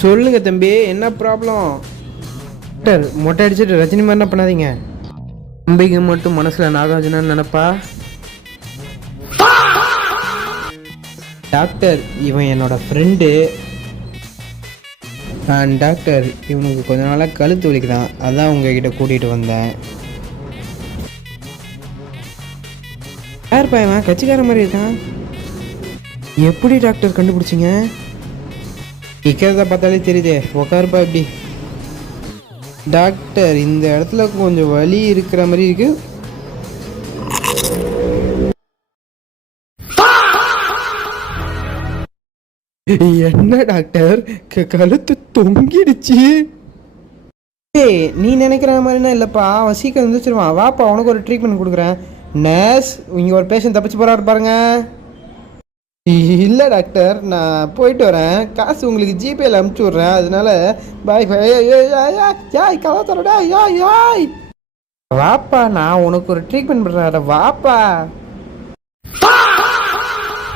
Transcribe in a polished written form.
சொல்லுங்க தம்பி, என்ன ப்ராப்ளம்? டாக்டர், மொட்டை அடிச்சுட்டு ரஜினி மாதிரி என்ன பண்ணாதீங்க. தம்பிக்கு மட்டும் மனசுல நாகார்ஜுனான்னு நினைப்பா. டாக்டர், இவன் என்னோட ஃப்ரெண்டு. டாக்டர், இவனுக்கு கொஞ்ச நாளாக கழுத்து வலிக்குதான், அதான் உங்ககிட்ட கூட்டிகிட்டு வந்தேன். யார் பையன் கட்சிக்கார மாதிரி இருக்கான்? எப்படி டாக்டர் கண்டுபிடிச்சிங்க? நிற்கிறத பார்த்தாலே தெரியுதே, உக்காருப்பா. எப்படி டாக்டர், இந்த இடத்துல கொஞ்சம் வலி இருக்கிற மாதிரி இருக்கு. என்ன டாக்டர், கழுத்து தொங்கிடுச்சு? ஏய், நீ நினைக்கிற மாதிரினா இல்லைப்பா, அவன் சீக்கிரம் வந்துச்சிருவான். வாப்பா, உனக்கு ஒரு ட்ரீட்மெண்ட் கொடுக்குறேன். நர்ஸ், இங்கே ஒரு பேஷண்ட் தப்பிச்சு போகிறாரு பாருங்க. இல்லை டாக்டர், நான் போயிட்டு வரேன். காசு உங்களுக்கு ஜிபேயில் அனுப்பிச்சி விட்றேன். அதனால பாய் பாய். யாய் கதை தரடா. யாய் யாய் வாப்பா, நான் உனக்கு ஒரு ட்ரீட்மெண்ட் பண்ணுறேன். வாப்பா.